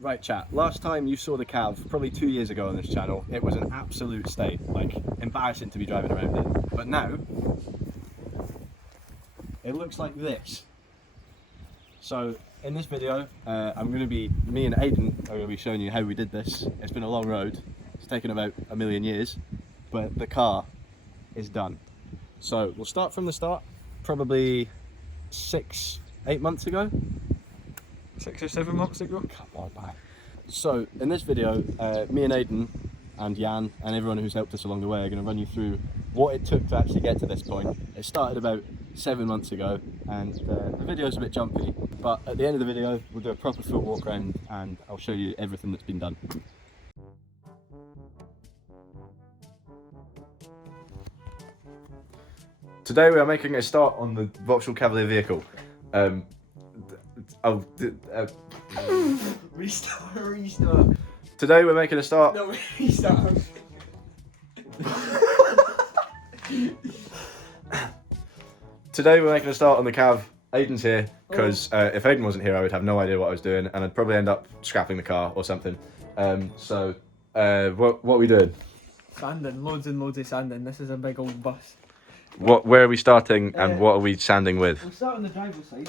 Right chat, last time you saw the Cav, probably 2 years ago on this channel, it was an absolute state, like embarrassing to be driving around in. But now, it looks like this. So in this video, me and Aiden are going to be showing you how we did this. It's been a long road, it's taken about a million years, but the car is done. So we'll start from the start, probably 6-8 months ago. 6 or 7 months ago. Come on, man. So in this video, me and Aiden and Jan and everyone who's helped us along the way are going to run you through what it took to actually get to this point. It started about 7 months ago, and the video's a bit jumpy, but at the end of the video we'll do a proper foot walk round and I'll show you everything that's been done. Today we are making a start on the Vauxhall Cavalier vehicle. Restart. Today we're making a start. No, restart. Today we're making a start on the Cav. Aiden's here because if Aiden wasn't here I would have no idea what I was doing and I'd probably end up scrapping the car or something. What are we doing? Sanding, loads and loads of sanding. This is a big old bus. Where are we starting and what are we sanding with? We'll start on the driver's side.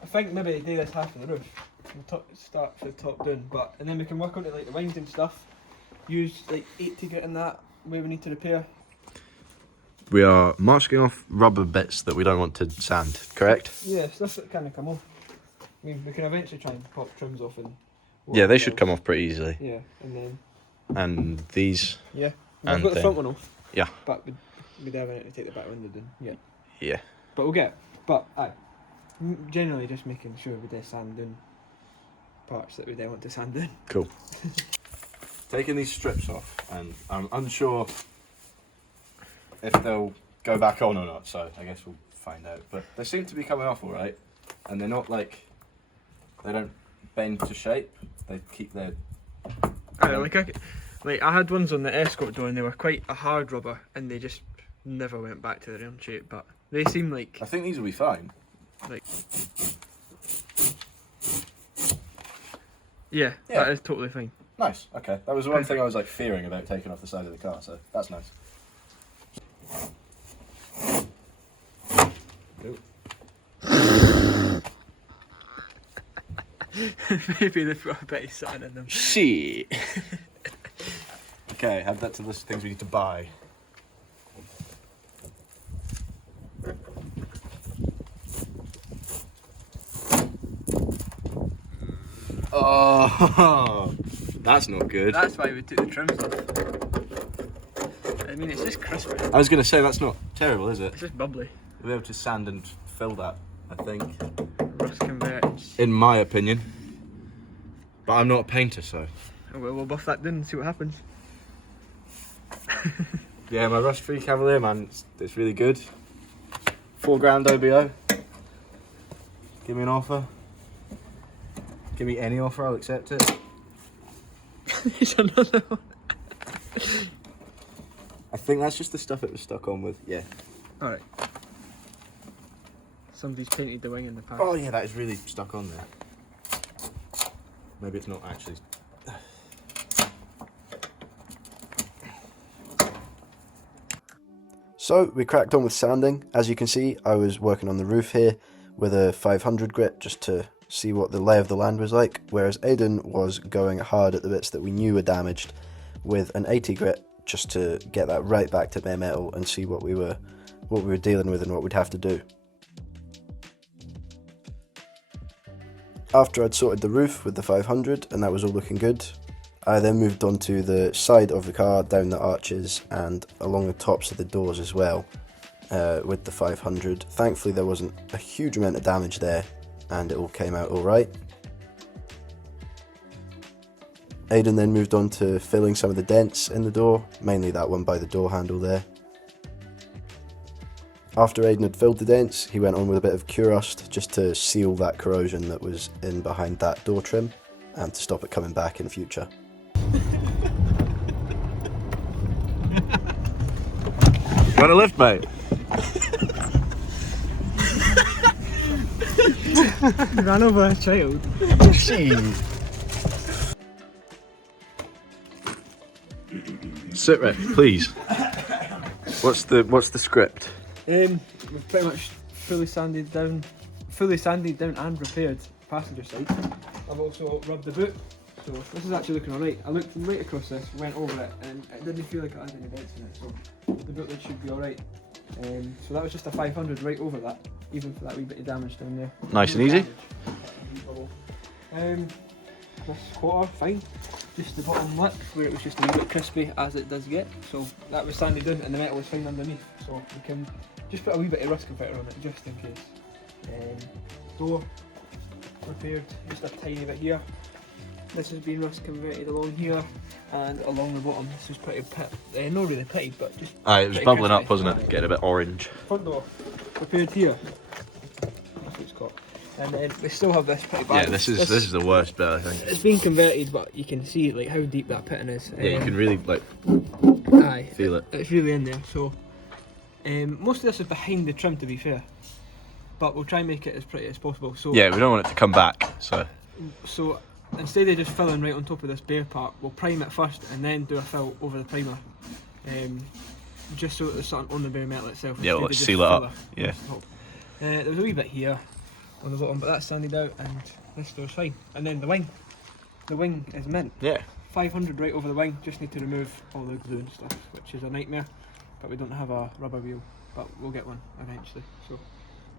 I think maybe do this half of the roof. We'll start from the top down, and then we can work on it like the wings and stuff. Use like 80 grit in that where we need to repair. We are masking off rubber bits that we don't want to sand, correct? Yeah, stuff that kind of come off. I mean, we can eventually try and pop trims off and. Yeah, they should come off pretty easily. Yeah, and then. And these. Yeah, and I've got the front one off. Yeah. But we'd have to take the back window down. Yeah. Yeah. But we'll get. But generally just making sure we do sand down parts that we don't want to sand down. Cool. Taking these strips off, and I'm unsure if they'll go back on or not, so I guess we'll find out. But they seem to be coming off all right, and they're not like, they don't bend to shape. They keep their. Like I had ones on the Escort door, and they were quite a hard rubber, and they just never went back to their own shape. But they seem like. I think these will be fine. Like. Yeah, that is totally fine. Nice. Okay, that was the one thing I was like fearing about taking off the side of the car, so that's nice. Maybe they've got a bit of sand in them. Shit. Okay, add that to the things we need to buy. Oh, that's not good. That's why we took the trims off. I mean, it's just crispy. I was going to say, that's not terrible, is it? It's just bubbly. We'll be able to sand and fill that, I think. Rust converts. In my opinion. But I'm not a painter, so. Oh, well, we'll buff that down and see what happens. Yeah, my rust-free Cavalier, man, it's really good. £4 OBO. Give me an offer. Give me any offer, I'll accept it. There's another one. I think that's just the stuff it was stuck on with, yeah. Alright. Somebody's painted the wing in the past. Oh yeah, that is really stuck on there. Maybe it's not actually. So we cracked on with sanding. As you can see, I was working on the roof here with a 500 grit just to see what the lay of the land was like, whereas Aiden was going hard at the bits that we knew were damaged with an 80 grit just to get that right back to bare metal and see what we were dealing with and what we'd have to do. After I'd sorted the roof with the 500 and that was all looking good, I then moved on to the side of the car, down the arches and along the tops of the doors as well with the 500. Thankfully there wasn't a huge amount of damage there and it all came out alright. Aiden then moved on to filling some of the dents in the door, mainly that one by the door handle there. After Aiden had filled the dents, he went on with a bit of Curust just to seal that corrosion that was in behind that door trim and to stop it coming back in future. You want a lift, mate? Ran over a child. Jeez. Sit rep, please. What's the script? We've pretty much fully sanded down and repaired passenger side. I've also rubbed the boot, so this is actually looking alright. I looked right across this, went over it, and it didn't feel like it had any dents in it, so the boot lid should be alright. So that was just a 500 right over that, even for that wee bit of damage down there. Nice and easy. This quarter, fine. Just the bottom lip where it was just a wee bit crispy, as it does get. So that was sanded down and the metal was fine underneath. So we can just put a wee bit of rust converter on it just in case. Door repaired, just a tiny bit here. This has been rust converted along here and along the bottom. This is pretty not really pitted, but just. It was bubbling up, wasn't it? Getting a bit orange. Front door repaired here. That's what it's got. And then we still have this pretty bad. Yeah, this is the worst bit, I think. It's been converted, but you can see like how deep that pitting is. Yeah, you can really like feel it. It's really in there. So most of this is behind the trim, to be fair, but we'll try and make it as pretty as possible. So Yeah, we don't want it to come back. So instead of just filling right on top of this bare part, we'll prime it first and then do a fill over the primer, just so that there's something on the bare metal itself. Yeah, let's seal it up. Yeah. There was a wee bit here on the bottom, but that's sanded out and this door's fine. And then the wing is mint. Yeah. 500 right over the wing, just need to remove all the glue and stuff, which is a nightmare, but we don't have a rubber wheel, but we'll get one eventually. So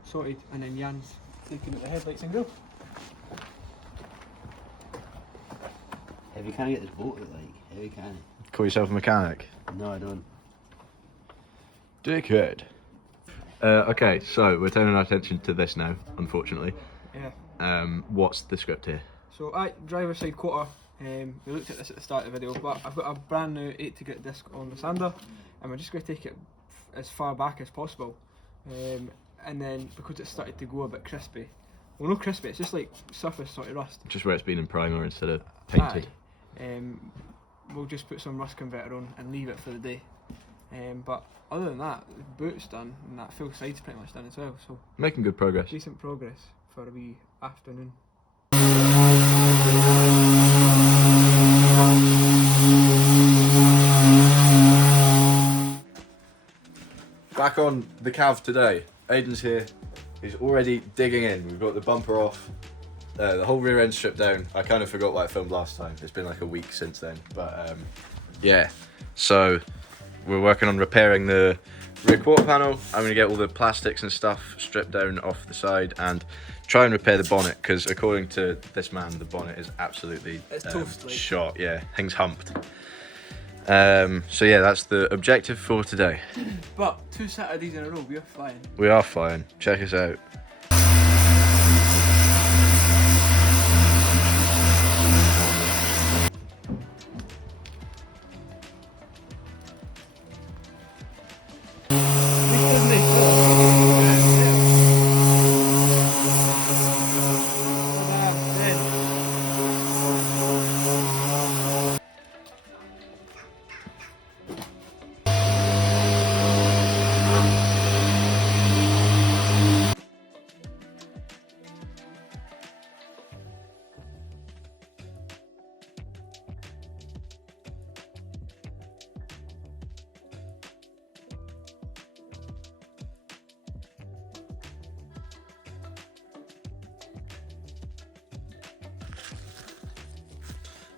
sorted, and then Jan's taking out the headlights and grill. Heavy can I get this boat look like? Heavy can I? Call yourself a mechanic. No, I don't. Dickhead. Okay, so we're turning our attention to this now, unfortunately. Yeah. What's the script here? So driver's side quarter, we looked at this at the start of the video, but I've got a brand new 8 grit disc on the sander, and we're just going to take it as far back as possible. And then because it started to go a bit crispy, well, not crispy, it's just like surface sort of rust. Just where it's been in primer instead of painted. We'll just put some rust converter on and leave it for the day. But other than that, the boot's done and that full side's pretty much done as well. So Making good progress. decent progress for a wee afternoon. Back on the cav today. Aiden's here. He's already digging in. We've got the bumper off. The whole rear end stripped down. I kind of forgot what I filmed last time. It's been like a week since then. But yeah. So we're working on repairing the rear quarter panel. I'm going to get all the plastics and stuff stripped down off the side and try and repair the bonnet, because according to this man, the bonnet is absolutely toast, like. shot. Yeah, things humped. So yeah, that's the objective for today. But 2 Saturdays in a row, we're flying. We are flying. Check us out.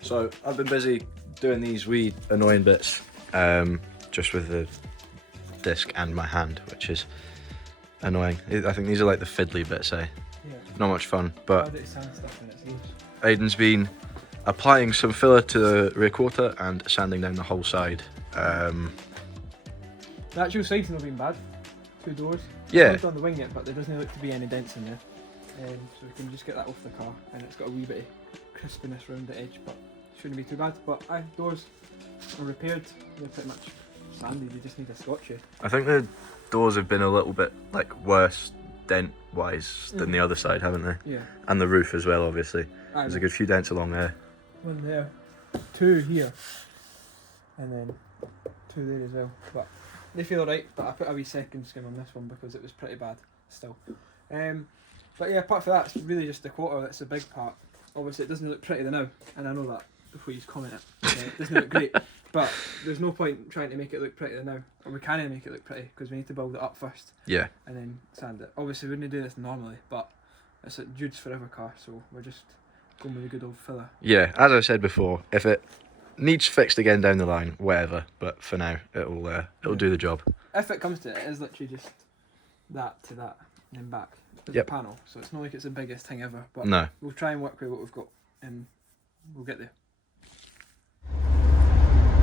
So I've been busy doing these wee annoying bits, just with the disc and my hand, which is annoying. I think these are like the fiddly bits, eh? Yeah. Not much fun, but Sand stuff in its leaves. Aiden's been applying some filler to the rear quarter and sanding down the whole side. The actual side's not been bad. 2 doors. Yeah. Not done the wing yet, but there doesn't look to be any dents in there. So we can just get that off the car, and it's got a wee bit of crispiness around the edge, but shouldn't be too bad. But doors are repaired. They're pretty much sanded. You just need a scotchy. I think the doors have been a little bit like worse dent wise than the other side, haven't they? Yeah. And the roof as well, obviously. There's a good few dents along there. 1 there, 2 here, and then 2 there as well. But they feel alright. But I put a wee second skim on this one because it was pretty bad still. But yeah, apart from that, it's really just the quarter that's the big part. Obviously, it doesn't look pretty now, and I know that. before you comment it. Doesn't look great, but there's no point trying to make it look prettier now, or we can't make it look pretty because we need to build it up first. Yeah. And then sand it. Obviously, we wouldn't do this normally, but it's a Jude's forever car, so we're just going with a good old filler. Yeah, as I said before, if it needs fixed again down the line, whatever. But for now, it'll do the job. If it comes to it, it is literally just that to that and then back. With Yep. the panel, so it's not like it's the biggest thing ever. But No. we'll try and work with what we've got, and we'll get there.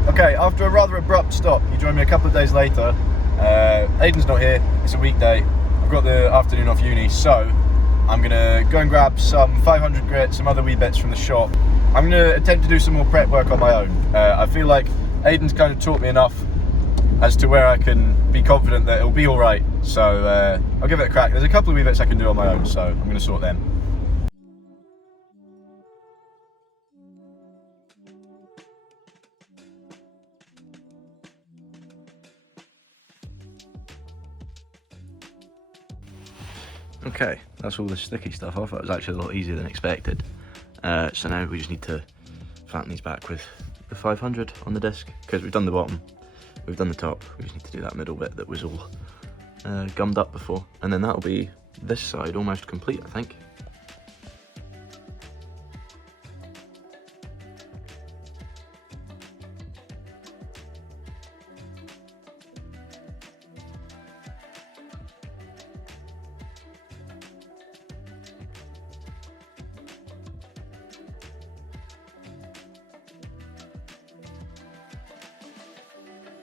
Okay, after a rather abrupt stop, you joined me a couple of days later. Aiden's not here, it's a weekday. I've got the afternoon off uni, so I'm gonna go and grab some 500 grit, some other wee bits from the shop. I'm gonna attempt to do some more prep work on my own. I feel like Aiden's kind of taught me enough as to where I can be confident that it'll be all right. So I'll give it a crack. There's a couple of wee bits I can do on my own, so I'm gonna sort them. Okay, that's all the sticky stuff off. That was actually a lot easier than expected. So now we just need to flatten these back with the 500 on the disc, because we've done the bottom, we've done the top, we just need to do that middle bit that was all gummed up before, and then that'll be this side almost complete, I think.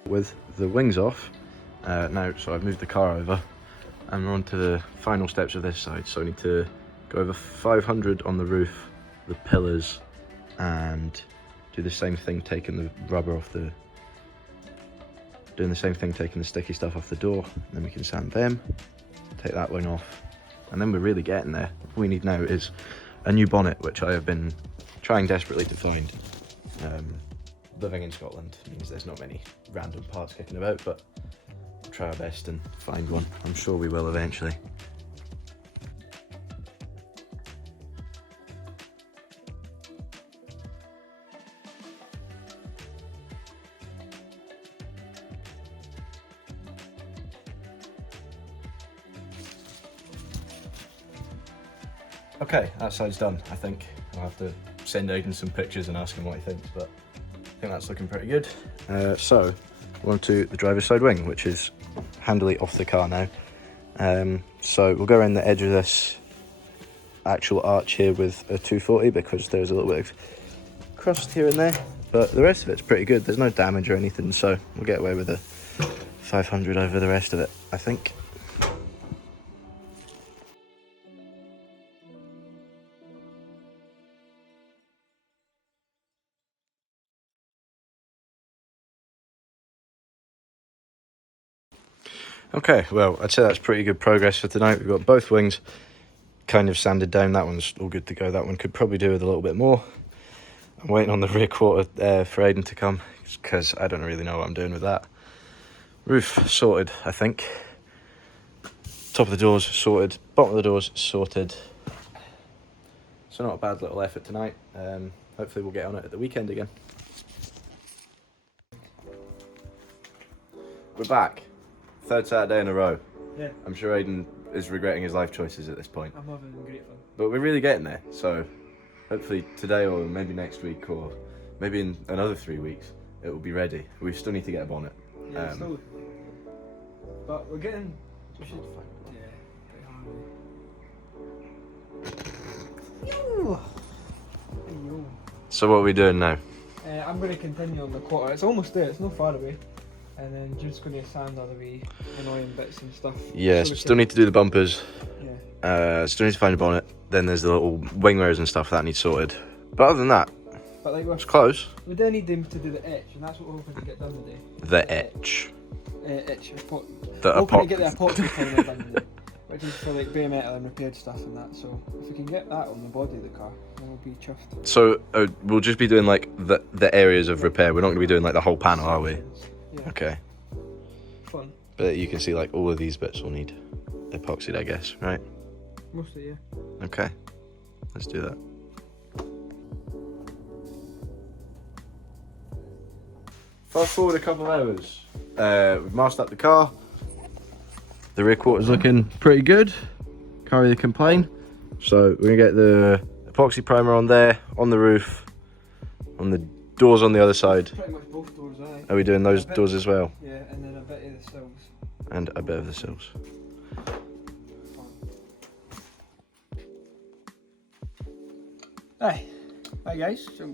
With the wings off now, so I've moved the car over and we're on to the final steps of this side. So I need to go over 500 on the roof, the pillars, and do the same thing, taking the rubber off the, doing the same thing, taking the sticky stuff off the door, and then we can sand them, take that wing off, and then we're really getting there. All we need now is a new bonnet, which I have been trying desperately to find. Living in Scotland means there's not many random parts kicking about, but we'll try our best and find one. I'm sure we will eventually. Okay, that side's done, I think. I'll have to send Aiden some pictures and ask him what he thinks, but I think that's looking pretty good. So we're on to the driver's side wing, which is handily off the car now. So we'll go around the edge of this actual arch here with a 240 because there's a little bit of crust here and there, but the rest of it's pretty good. There's no damage or anything, so we'll get away with a 500 over the rest of it, I think. Okay, well, I'd say that's pretty good progress for tonight. We've got both wings kind of sanded down. That one's all good to go. That one could probably do with a little bit more. I'm waiting on the rear quarter for Aiden to come, because I don't really know what I'm doing with that. Roof sorted, I think. Top of the doors sorted. Bottom of the doors sorted. So not a bad little effort tonight. Hopefully we'll get on it at the weekend again. We're back. Third Saturday in a row. Yeah. I'm sure Aiden is regretting his life choices at this point. I'm having great fun. But we're really getting there, so hopefully today or maybe next week or maybe in another 3 weeks it will be ready. We still need to get a bonnet. Yeah, still. But we're getting. We should find. Yeah. Yo. So what are we doing now? I'm going to continue on the quarter. It's almost there. It's not far away. And then just going to sand all the wee annoying bits and stuff. Yeah, so still need to do the bumpers. Yeah. Still need to find a bonnet. Then there's the little wing mirrors and stuff that needs sorted. But other than that, but like it's close. We do need them to do the etch, and that's what we're hoping to get done today. The etch. Etch. The hoping to get the epoxy final done today, which is for like bare metal and repaired stuff and that. So if we can get that on the body of the car, then we'll be chuffed. So we'll just be doing like the areas of repair. We're not going to be doing like the whole panel, are we? Yeah. Okay. Fun. But you can see like all of these bits will need epoxied, I guess, right? Mostly, yeah. Okay. Let's do that. Fast forward a couple of hours. We've masked up the car. The rear quarter's looking pretty good. Can't really complain. So we're gonna get the epoxy primer on there, on the roof, on the doors on the other side. Pretty much both doors, aye. Are we doing those doors as well? Yeah, and then a bit of the sills. And a bit of the sills. Hi. Hi guys. So,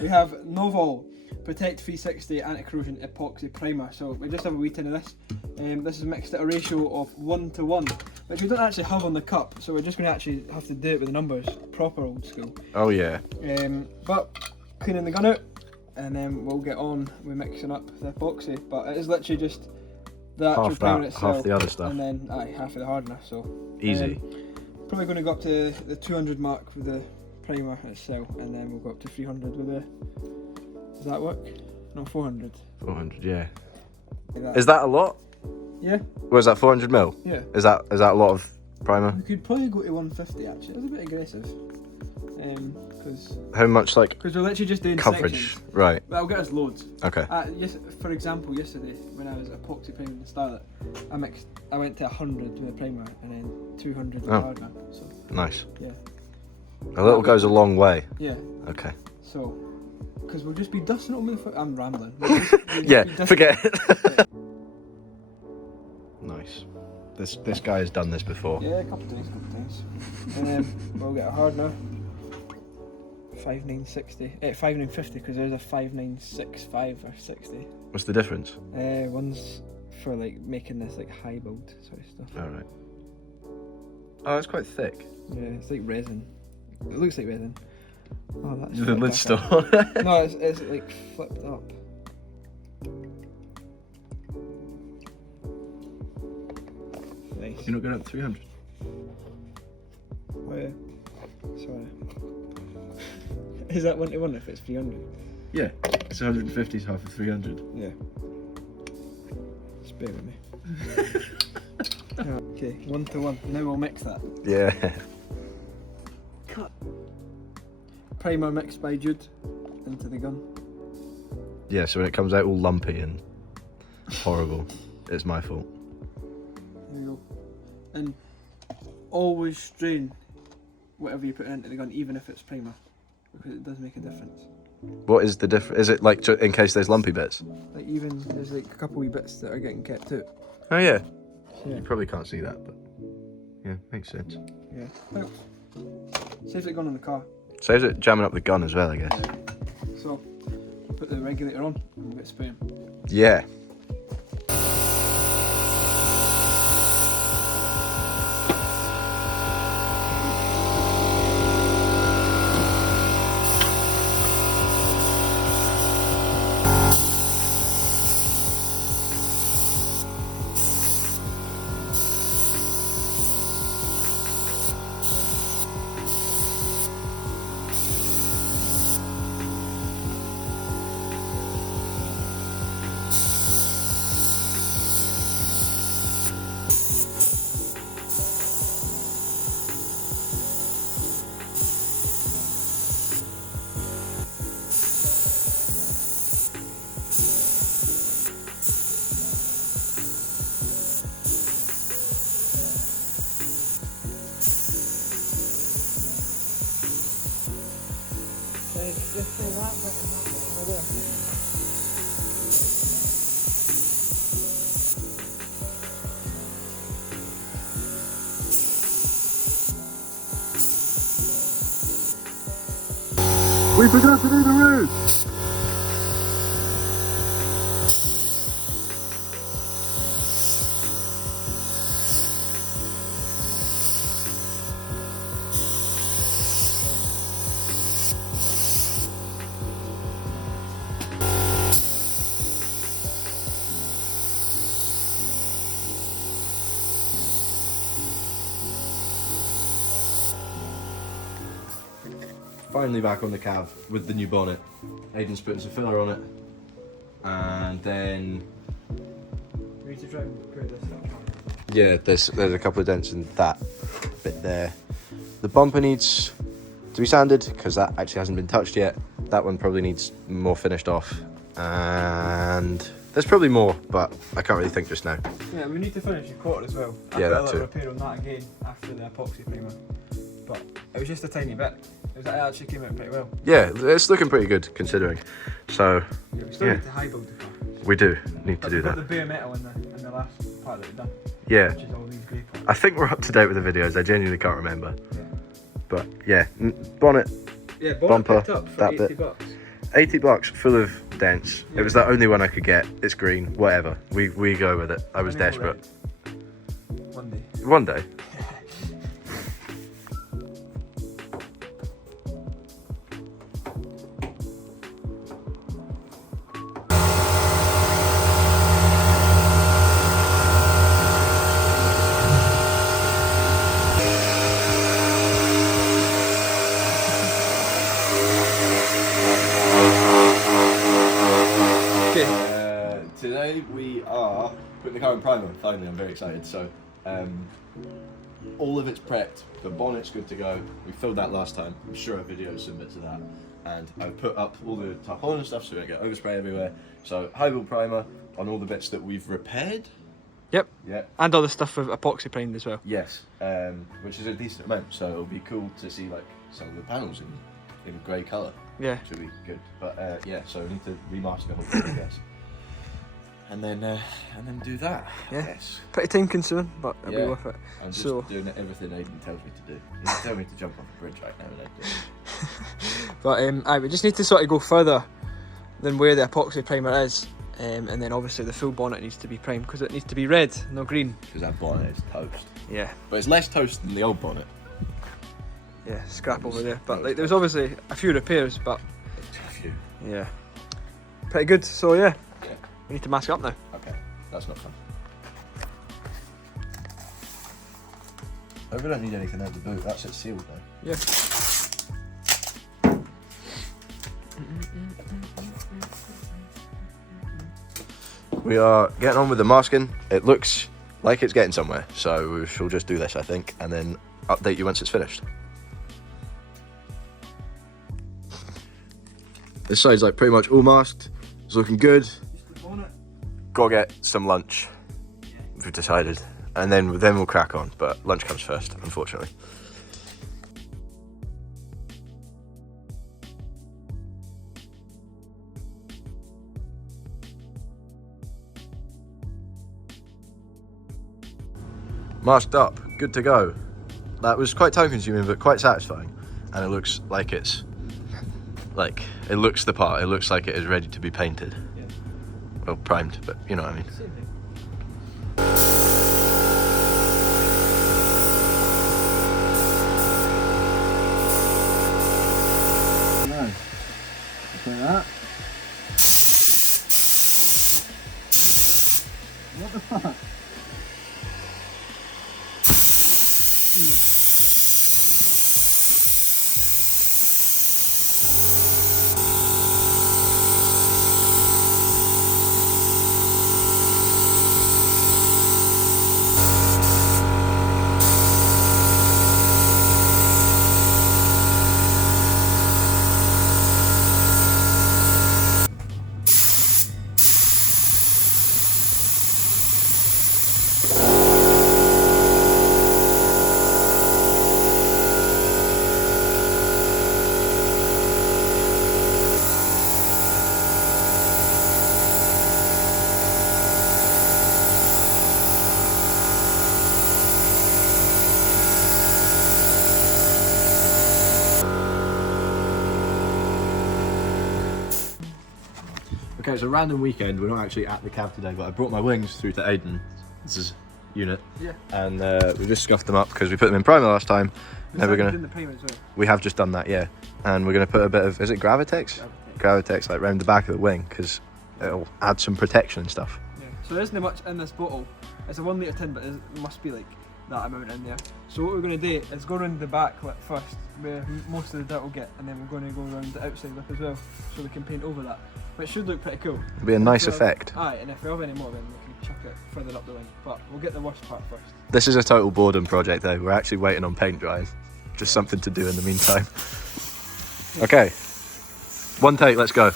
we have Novol Protect 360 Anti-Corrosion Epoxy Primer. So we just have a wee tin of this. This is mixed at a ratio of 1:1, which we don't actually have on the cup. So we're just going to actually have to do it with the numbers, proper old school. Oh yeah. But cleaning the gun out, and then we'll get on with mixing up the epoxy. But it is literally just the actual Half primer that, itself, half the other stuff. and then half of the hardener. So Easy. Probably going to go up to the 200 mark with the primer itself, and then we'll go up to 300 with the. Does that work? No, 400. 400, yeah. Like that. Is that a lot? Yeah. Was that 400 mil? Yeah. Is that a lot of primer? We could probably go to 150 actually. It's a bit aggressive. Because How much like we're literally just doing coverage? sections. Right. That'll get us loads. Okay. Yes, for example, yesterday when I was epoxy priming the Starlet, I went to 100 with the primer and then 200 with the hardener. So Nice. yeah. A little goes a long way. Yeah. Okay. So, because we'll just be dusting it on with the I'm rambling. We'll just Yeah. be dusting- Forget it. Nice. This guy has done this before. Yeah, a couple of times. And then we'll get a hardener. 5960. 5950 because there's a 5965 or 60. What's the difference? One's for like making this like high build sort of stuff. All right. Oh, it's quite thick. Yeah, it's like resin. It looks like resin. Oh, that's The flipped lid's back still up. on. No, it's like flipped up. Nice. You're not going up 300. Oh yeah. Sorry. Is that 1:1 if it's 300? Yeah. It's 150 is half of 300. Yeah. Just bear with me. Okay, 1:1. Now we'll mix that. Yeah. Cut. Primer mixed by Jude into the gun. Yeah. So when it comes out all lumpy and horrible, it's my fault. There you go. And always strain whatever you put into the gun, even if it's primer, because it does make a difference. What is the difference? Is it like in case there's lumpy bits? Like even there's like a couple wee bits that are getting kept out. Oh yeah. So, yeah. You probably can't see that, but yeah, makes sense. Yeah. Helps. Saves it gun in the car. Saves it jamming up the gun as well, I guess. So put the regulator on and we'll get spraying. Yeah. Just say that bit and that bit over there. We forgot to do the roof! Finally back on the cav with the new bonnet. Aidan's putting some filler on it. And then... We need to try and clear this up. yeah, there's a couple of dents in that bit there. The bumper needs to be sanded because that actually hasn't been touched yet. That one probably needs more finished off, and there's probably more, but I can't really think just now. Yeah, we need to finish your quarter as well. Yeah, that I've got a too. little repair on that again after the epoxy primer. But it was just a tiny bit. It actually came out pretty well. Yeah, it's looking pretty good considering. So Yeah, we still need to high build the car. we do need to But do we've got that. the bare metal in the last part that we've done, Yeah, which is all these grey parts. I think we're up to date with the videos. I genuinely can't remember, Yeah. but yeah, bonnet, Yeah, Bumper, picked up for that 80 bit. bucks. $80 full of dents. Yeah. It was the only one I could get. It's green, whatever. We go with it. I was Maybe desperate. red. One day. One day. Today we are putting the car in primer. Finally, I'm very excited. So, all of it's prepped. The bonnet's good to go. We filled that last time. I'm sure I've videoed some bits of that. And I've put up all the tarpaulin and stuff so we don't get overspray everywhere. So, high build primer on all the bits that we've repaired. Yep. Yeah. And all the stuff with epoxy primed as well. Yes. Which is a decent amount. So it'll be cool to see like some of the panels in grey colour. Yeah. Which will be good. But yeah, so we need to remaster the whole thing, I guess. And then do that. Yeah. Yes. Pretty time consuming, but it'll be worth it. I'm just So- doing everything Aiden tells me to do. He doesn't tell me to jump off a bridge right now, and I do. But aye, we just need to sort of go further than where the epoxy primer is. And then obviously the full bonnet needs to be primed because it needs to be red, no green. Because that bonnet is toast. Yeah. But it's less toast than the old bonnet. Yeah, scrap over there. But like, there was obviously a few repairs, but A few. yeah, pretty good. So yeah, Yeah. we need to mask up now. Okay, that's not fun. Oh, we don't need anything out the boot. That's it sealed though. Yeah. We are getting on with the masking. It looks like it's getting somewhere, so we shall just do this, I think, and then update you once it's finished. This side's like pretty much all masked. It's looking good. Just the bonnet. Gotta get some lunch. We've decided, and then we'll crack on. But lunch comes first, unfortunately. Masked up, good to go. That was quite time consuming, but quite satisfying. And it looks like it looks the part. It looks like it is ready to be painted. Yeah. Well, primed, but you know what I mean. Same thing. No. Like that. What the fuck? Okay, it's a random weekend. We're not actually at the cab today, but I brought my wings through to Aiden. This is unit. Yeah. And we just scuffed them up because we put them in primer last time. Now we're Doing gonna. the primer as well. We have just done that, yeah. And we're gonna put a bit of, is it Gravitex? Gravitex like round the back of the wing because it'll add some protection and stuff. Yeah. So there isn't much in this bottle. It's a 1 litre tin, but it must be like that amount in there. So what we're going to do is go around the back lip first, where most of the dirt will get, and then we're going to go around the outside lip as well, so we can paint over that. Which should look pretty cool. It'll be a nice If we have- effect. Aye, and if we have any more, then we can chuck it further up the wing. But we'll get the worst part first. This is a total boredom project though. We're actually waiting on paint drying. just something to do in the meantime. Okay, one take, let's go.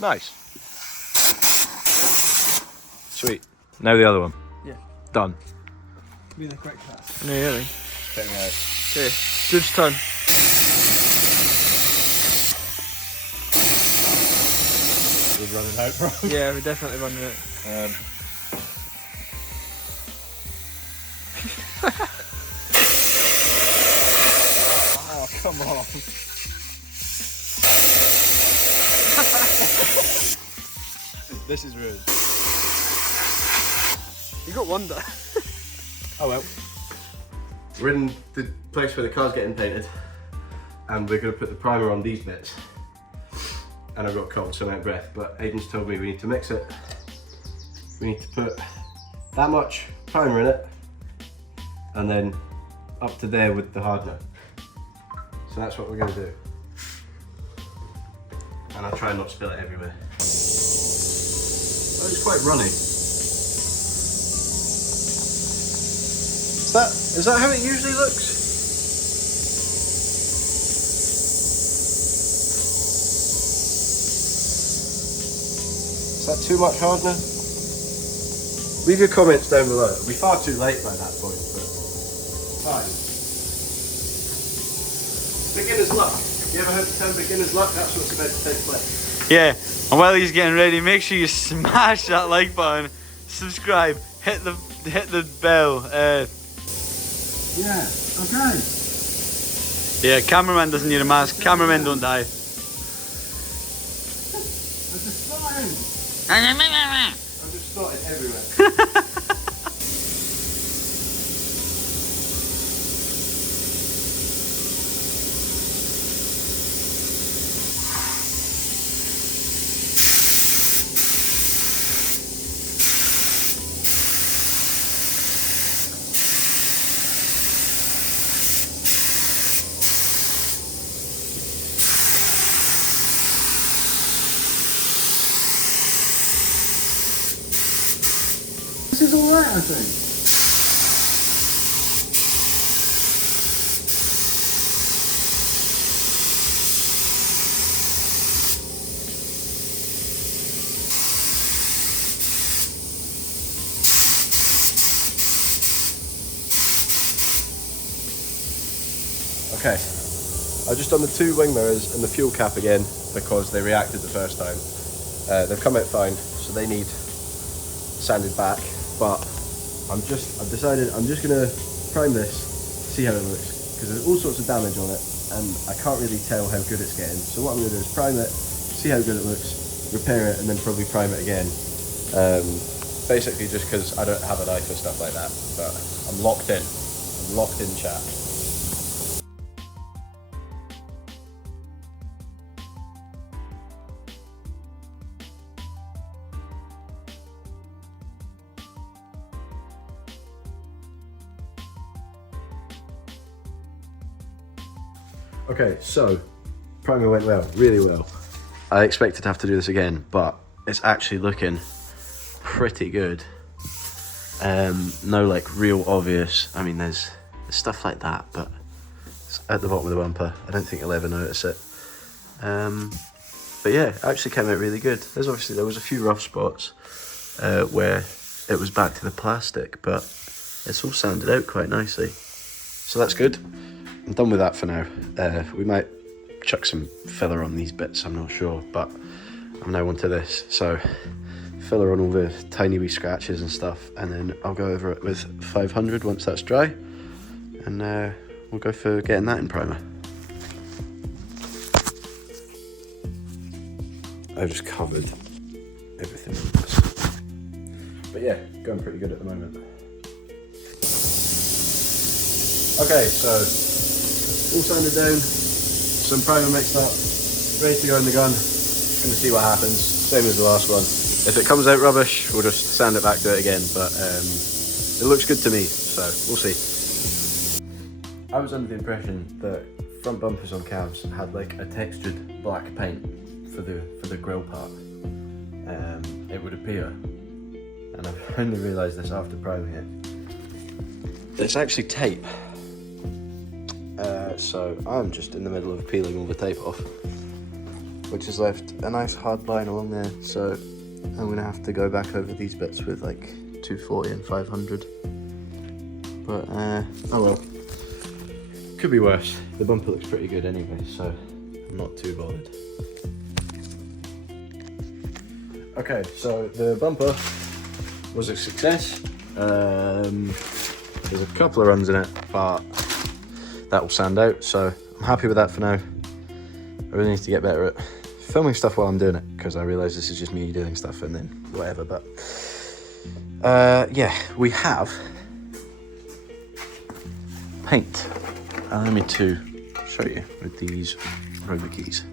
Nice. Sweet. Now the other one. Yeah. Done. Be the quick task. No, really. Check me out. Okay, Jude's turn. We're running out, bro. Yeah, we're definitely running it. Oh, come on. This is rude. You got one there. Oh well. We're in the place where the car's getting painted, and we're going to put the primer on these bits. And I've got cold, so I'm out of breath, but Aidan's told me we need to mix it. We need to put that much primer in it, and then up to there with the hardener. So that's what we're going to do. And I'll try and not spill it everywhere. Oh, it's quite runny. Is that how it usually looks? Is that too much hardener? Leave your comments down below. It'll be far too late by that point, but fine. Beginner's luck. You ever heard the term beginner's luck? That's what's about to take place. Yeah, and while he's getting ready, make sure you smash that like button, subscribe, hit the bell. Yeah, okay. Yeah, cameraman doesn't need a mask. Cameramen don't die. I'm just flying. I'm just starting everywhere. This is alright, I think. Okay, I've just done the two wing mirrors and the fuel cap again because they reacted the first time. They've come out fine, so they need sanded back, but I've decided I'm just gonna prime this, see how it looks, because there's all sorts of damage on it and I can't really tell how good it's getting. So what I'm gonna do is prime it, see how good it looks, repair it, and then probably prime it again. Basically just because I don't have an eye for stuff like that, but I'm locked in. I'm locked in, chat. Okay, so primer went well, really well. I expected to have to do this again, but it's actually looking pretty good. No like real obvious, I mean there's stuff like that, but it's at the bottom of the bumper. I don't think you'll ever notice it. But yeah, it actually came out really good. There was a few rough spots where it was back to the plastic, but it's all sanded out quite nicely. So that's good. I'm done with that for now. We might chuck some filler on these bits, I'm not sure, but I'm now onto this. So filler on all the tiny wee scratches and stuff, and then I'll go over it with 500 once that's dry, and we'll go for getting that in primer. I've just covered everything in this. But yeah, going pretty good at the moment. Okay, so all sanded down, some primer mixed up, ready to go in the gun. going to see what happens, same as the last one. If it comes out rubbish, we'll just sand it back to it again, but it looks good to me, so we'll see. I was under the impression that front bumpers on cabs had like a textured black paint for the grille part. It would appear, and I've only realised this after priming it. It's actually tape. So I'm just in the middle of peeling all the tape off, which has left a nice hard line along there. So I'm gonna have to go back over these bits with like 240 and 500. But oh well, could be worse. The bumper looks pretty good anyway, so I'm not too bothered. Okay, so the bumper was a success. There's a couple of runs in it, but that will sand out, so I'm happy with that for now. I really need to get better at filming stuff while I'm doing it, because I realise this is just me doing stuff and then whatever, but yeah, we have paint. Allow me to show you with these rubber keys.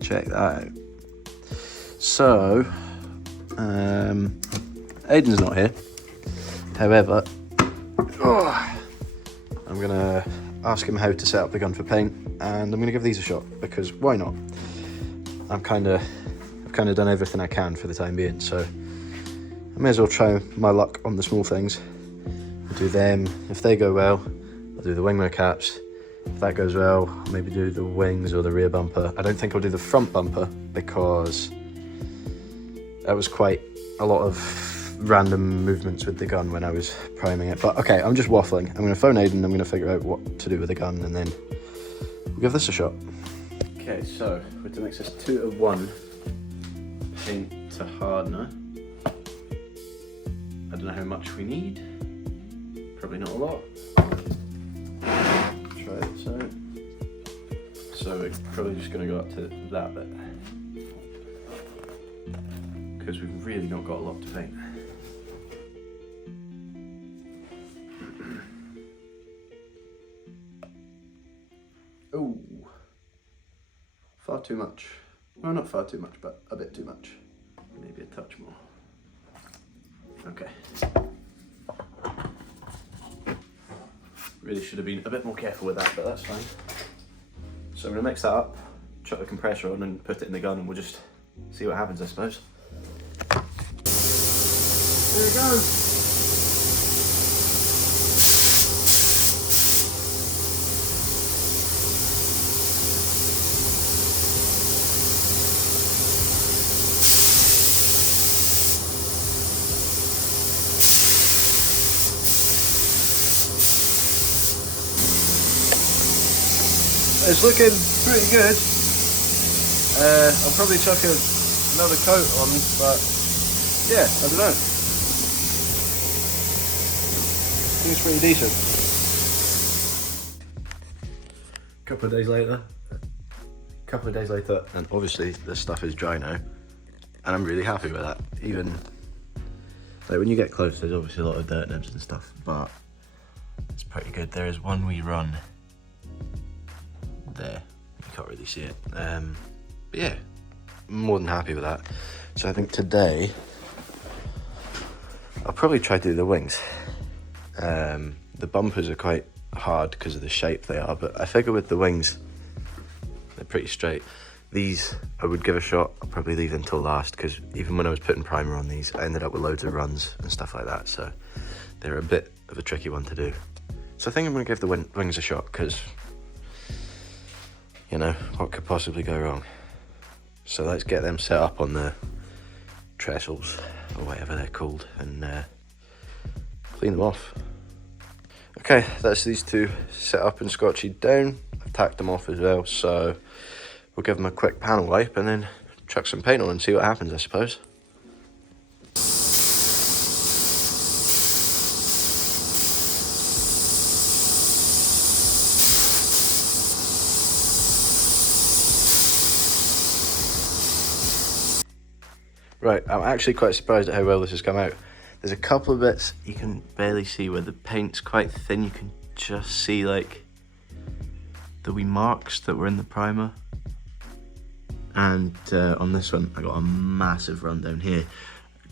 Check that out. So, Aiden's not here. However, I'm gonna ask him how to set up the gun for paint, and I'm gonna give these a shot because why not? I've kind of done everything I can for the time being, so I may as well try my luck on the small things. I'll do them. If they go well, I'll do the wing mirror caps. If that goes well, I'll maybe do the wings or the rear bumper. I don't think I'll do the front bumper because that was quite a lot of random movements with the gun when I was priming it. But okay, I'm just waffling. I'm going to phone Aiden, I'm going to figure out what to do with the gun, and then we'll give this a shot. Okay, so we're to mix this 2-to-1 paint to hardener. I don't know how much we need. Probably not a lot. Try this out. So we're probably just going to go up to that bit, because we've really not got a lot to paint. Oh, far too much. Well, not far too much, but a bit too much. Maybe a touch more. Okay. Really should have been a bit more careful with that, but that's fine. So I'm gonna mix that up, chuck the compressor on and put it in the gun, and we'll just see what happens, I suppose. There it goes. It's looking pretty good. I'll probably chuck another coat on, but yeah, I don't know. I think it's pretty decent. Couple of days later, and obviously this stuff is dry now, and I'm really happy with that. Even like when you get close, there's obviously a lot of dirt nibs and stuff, but it's pretty good. There is one wee run there, you can't really see it, but yeah, I'm more than happy with that. So I think today I'll probably try to do the wings. The bumpers are quite hard because of the shape they are, but I figure with the wings they're pretty straight. These I would give a shot. I'll probably leave them until last, because even when I was putting primer on these, I ended up with loads of runs and stuff like that, so they're a bit of a tricky one to do. So I think I'm going to give the wings a shot, because you know, what could possibly go wrong? So let's get them set up on the trestles, or whatever they're called, and clean them off. Okay, that's these two set up and scotched down. I've tacked them off as well, so we'll give them a quick panel wipe and then chuck some paint on and see what happens, I suppose. Right, I'm actually quite surprised at how well this has come out. There's a couple of bits you can barely see where the paint's quite thin. You can just see like the wee marks that were in the primer. And on this one, I got a massive run down here.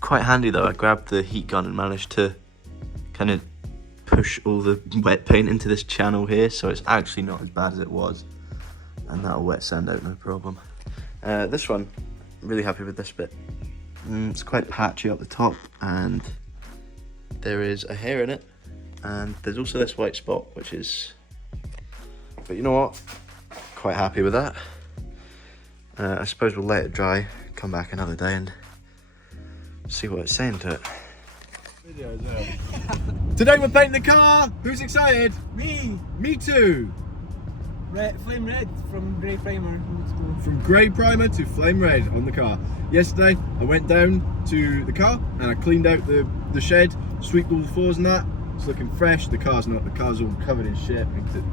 Quite handy though, I grabbed the heat gun and managed to kind of push all the wet paint into this channel here, so it's actually not as bad as it was. And that'll wet sand out no problem. This one, really happy with this bit. It's quite patchy up the top and there is a hair in it. And there's also this white spot, which is, but you know what? Quite happy with that. I suppose we'll let it dry, come back another day and see what it's saying to it. Today we're painting the car! Who's excited? Me! Me too! Flame red from grey primer. From grey primer to flame red on the car. Yesterday I went down to the car and I cleaned out the shed, sweeped all the floors and that. It's looking fresh. The car's all covered in shit.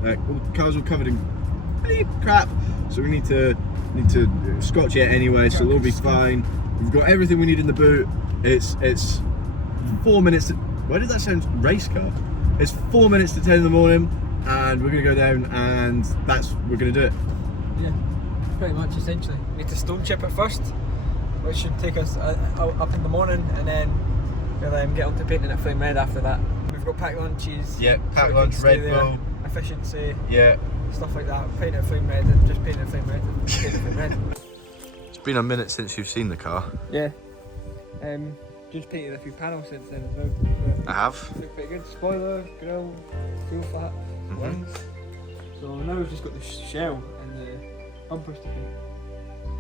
The car's all covered in crap. So we need to scotch it anyway, so it'll all be fine. We've got everything we need in the boot. It's 4 minutes to, why did that sound race car? It's 4 minutes to 10 in the morning and we're gonna go down and we're gonna do it. Yeah, pretty much essentially. We need to stone chip it first, which should take us up in the morning, and then we'll get on to painting it flame red after that. We've got packed lunches. Yeah, so packed we lunch, can stay Red there, Bull. efficiency. Yeah. Stuff like that. Paint it flame red and just paint it flame red and paint it flame red. It's been a minute since you've seen the car. Yeah. Just painted a few panels since then as well. I have. Look pretty good. Spoiler, grille, fuel flap, wings. So now we've just got the shell and the bumpers to paint.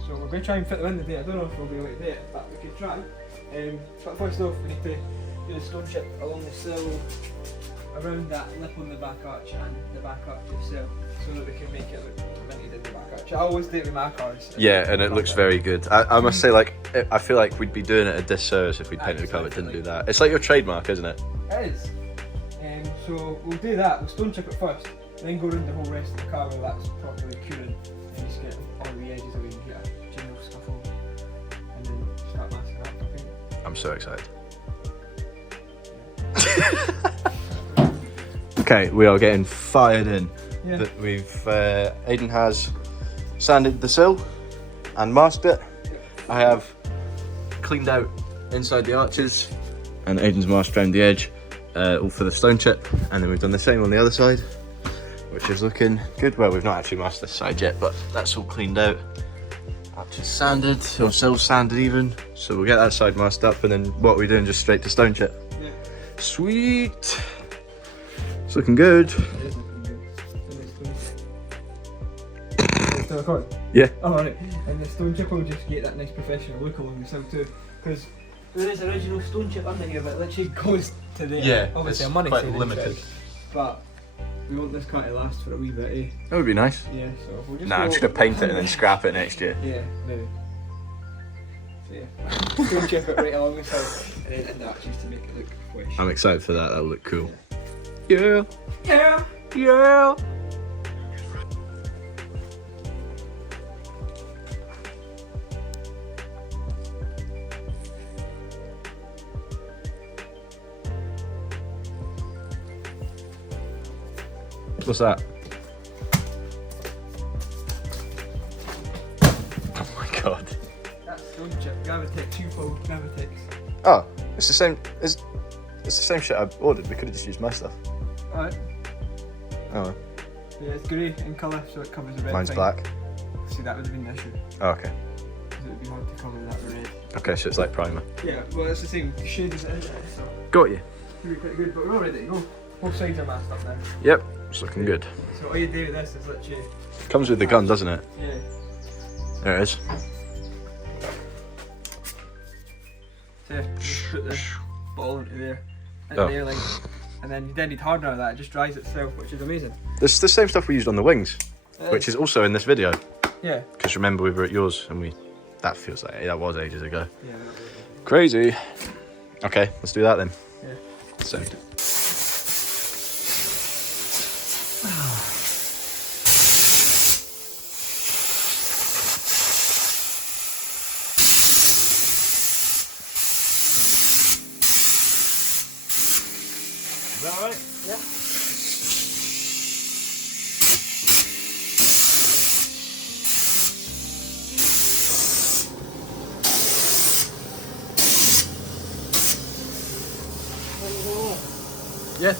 So we're going to try and fit them in today. I don't know if we'll be able to do it, but we can try. But first off, we need to do the stone chip along the sill, around that lip on the back arch and the back arch itself, so that we can make it look prevented in the back arch. I always do it with my cars. Yeah, and it looks very good. I must say, like, I feel like we'd be doing it a disservice if we painted the car but didn't do that. It's like your trademark, isn't it? It is. So we'll do that, we'll stone chip it first, then go around the whole rest of the car where that's properly curing, and just get all the edges away and get a general scuffle, and then start masking up, I think. I'm so excited. Okay, we are getting fired in. Yeah. That we've Aiden has sanded the sill and masked it. I have cleaned out inside the arches and Aiden's masked around the edge, all for the stone chip, and then we've done the same on the other side, which is looking good. Well, we've not actually masked this side yet, but that's all cleaned out. Arches sanded, or sills sanded even, so we'll get that side masked up, and then what are we doing? Just straight to stone chip. Yeah. Sweet. It's looking good. It is looking good. Still recording? Yeah. Oh, right. And the stone chip will just get that nice professional look along the sill too, because there is original stone chip under here, but it literally goes to there. Yeah, obviously it's a money quite saving limited. trick, but we want this car to last for a wee bit, eh? That would be nice. Yeah, so we'll just Nah, I'm just gonna paint it and then scrap it next year. Yeah, maybe. So yeah, stone chip it right along the side, and then in the arches to make it look fresh. I'm excited for that. That'll look cool. Yeah. Yeah! Yeah. What's that? Oh my god. That's stone chip, Gravitex, Chupo, Gravitex. Oh, it's the same. It's the same shit I ordered. We could have just used my stuff. Alright. Oh, well. Yeah, it's grey in colour, so it covers the red. Mine's thing. black. See, that would have been the issue, Oh, okay. because it would be hard to cover that red. Okay, so it's like primer. Yeah, well, it's the same shade as it is, so Got you. it'll be pretty good, but we're all ready to go. Both sides are masked up now. Yep, it's looking good. So all you do with this is literally, Comes with the gun, doesn't it? yeah. There it is. So just put the ball into there, and Oh. there, like, and then you don't need hardener of that, it just dries itself, which is amazing. It's the same stuff we used on the wings, which is also in this video. Yeah. Because remember, we were at yours and that feels like, that was ages ago. Yeah. Crazy. Okay, let's do that then. Yeah. So. Yeah. Yeah.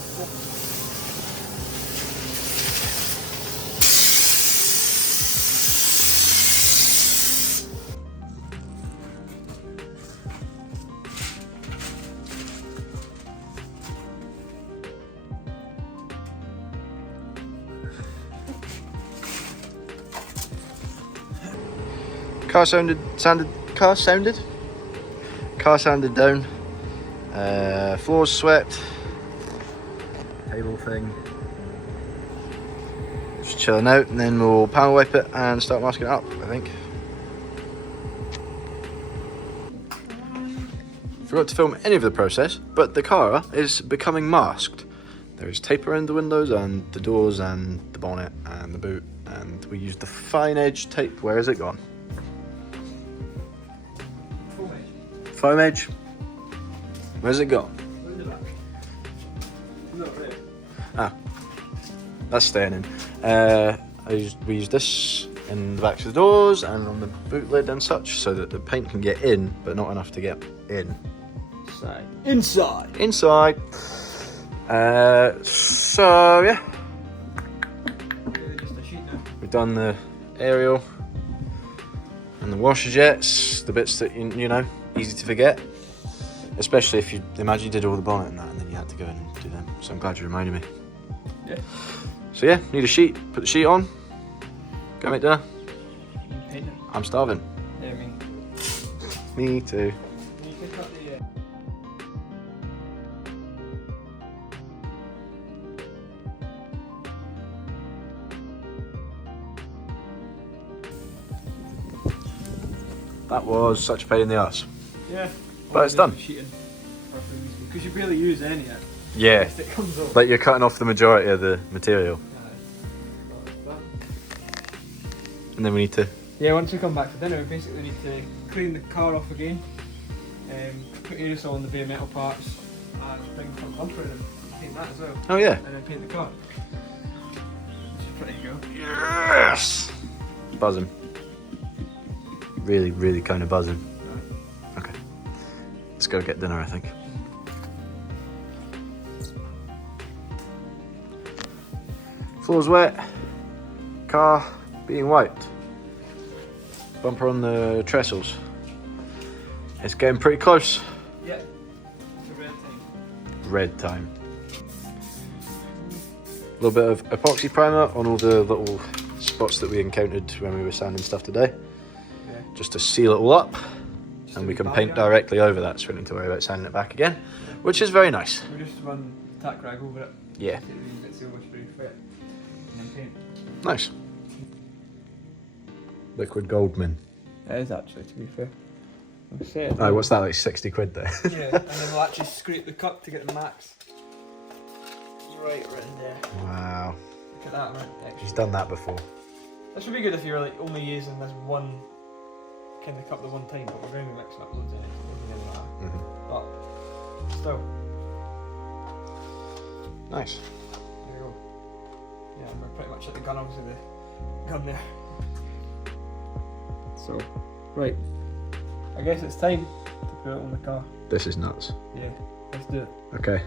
Car sounded down. Floors swept. Table thing. Just chilling out, and then we'll panel wipe it and start masking it up, I think. Forgot to film any of the process, but the car is becoming masked. There is tape around the windows and the doors and the bonnet and the boot, and we used the fine edge tape. Where has it gone? Foam edge. Where's it gone? In the back. Not really. Ah, that's staying in. We used this in the backs of the doors and on the boot lid and such, so that the paint can get in, but not enough to get in. Inside. Inside. So yeah, Really just a sheet now. we've done the aerial and the washer jets, the bits that you know, easy to forget. Especially if you imagine you did all the bonnet and that, and then you had to go in and do them. So I'm glad you reminded me. Yeah. So yeah, need a sheet. Put the sheet on. Go make dinner. Paint it. I'm starving. Yeah, I mean. Me too. You can cut the. That was such a pain in the ass. Yeah. But it's done. Sheeting. Because you barely use any of it. Yeah. It comes off. Like you're cutting off the majority of the material. And then we need to... Yeah, once we come back for dinner, we basically need to clean the car off again, put aerosol on the bare metal parts, and bring the front bumper in and paint that as well. Oh yeah. And then paint the car. Which is pretty cool. Yes! Buzzing. Really, really kind of buzzing. Okay. Let's go get dinner, I think. Floor's wet. Car being wiped. Bumper on the trestles. It's getting pretty close. Yeah. It's a red time. Red time. A little bit of epoxy primer on all the little spots that we encountered when we were sanding stuff today. Yeah. Just to seal it all up. Just And a we can bad paint guy. directly over that, so we don't need to worry about sanding it back again. Which is very nice. We just run tack rag over it. Yeah. Get the bits silver spray wet. And then paint. Nice. Liquid Goldman. It is actually, to be fair. I'll say it. Oh, what's that, like 60 quid there? Yeah, and then we'll actually scrape the cup to get the max. Right in there. Wow. Look at that amount extra. He's done that before. This would be good if you were like only using this one kind of cup the one time, but we're going to be mixing up loads in it, so maybe never that. But still, Nice. there you go. Yeah, and we're pretty much at the gun, obviously the gun there. So, right. I guess it's time to put it on the car. This is nuts. Yeah, let's do it. Okay.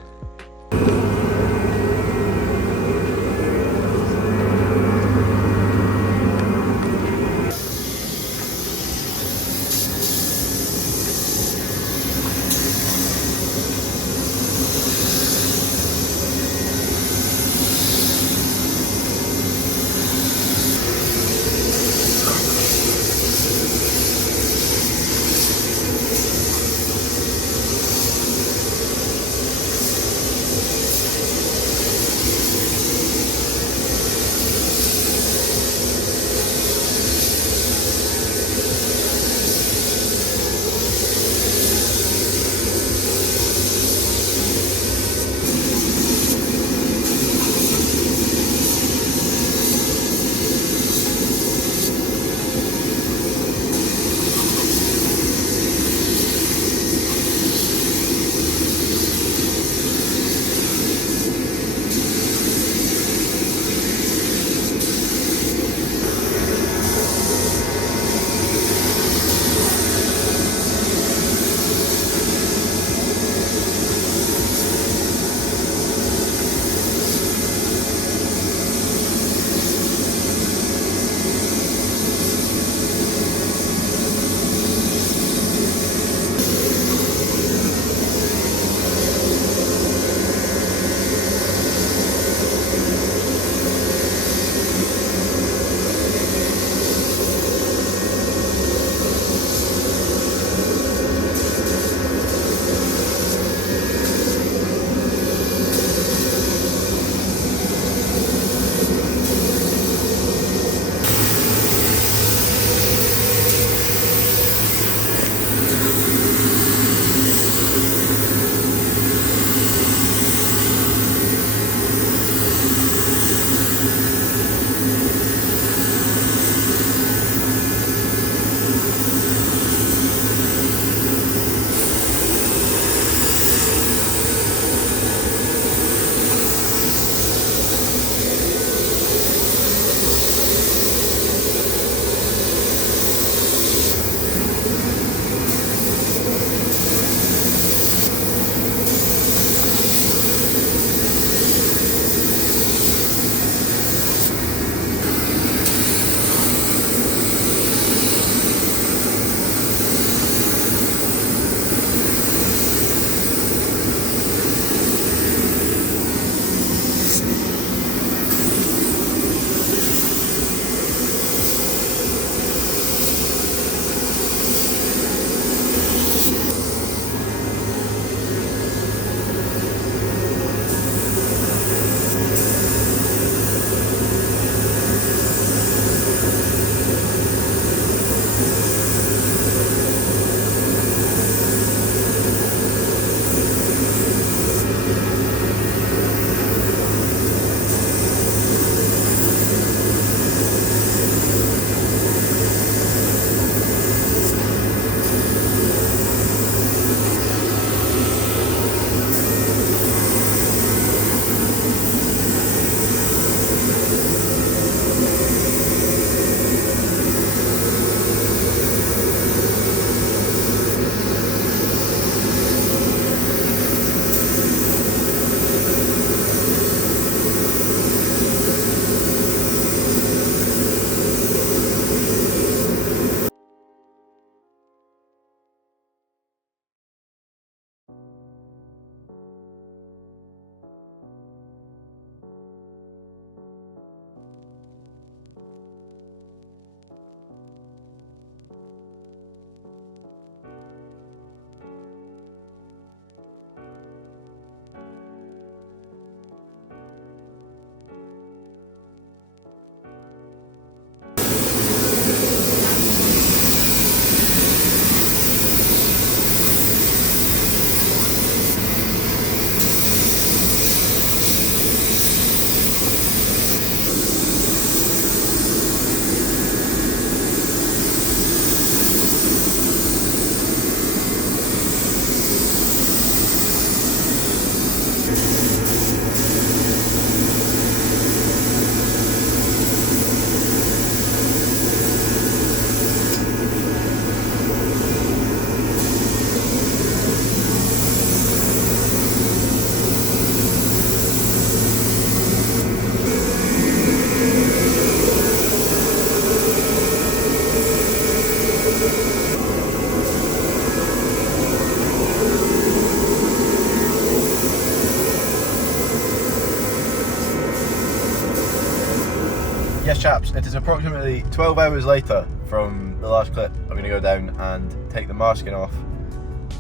Yes chaps, it is approximately 12 hours later from the last clip. I'm going to go down and take the masking off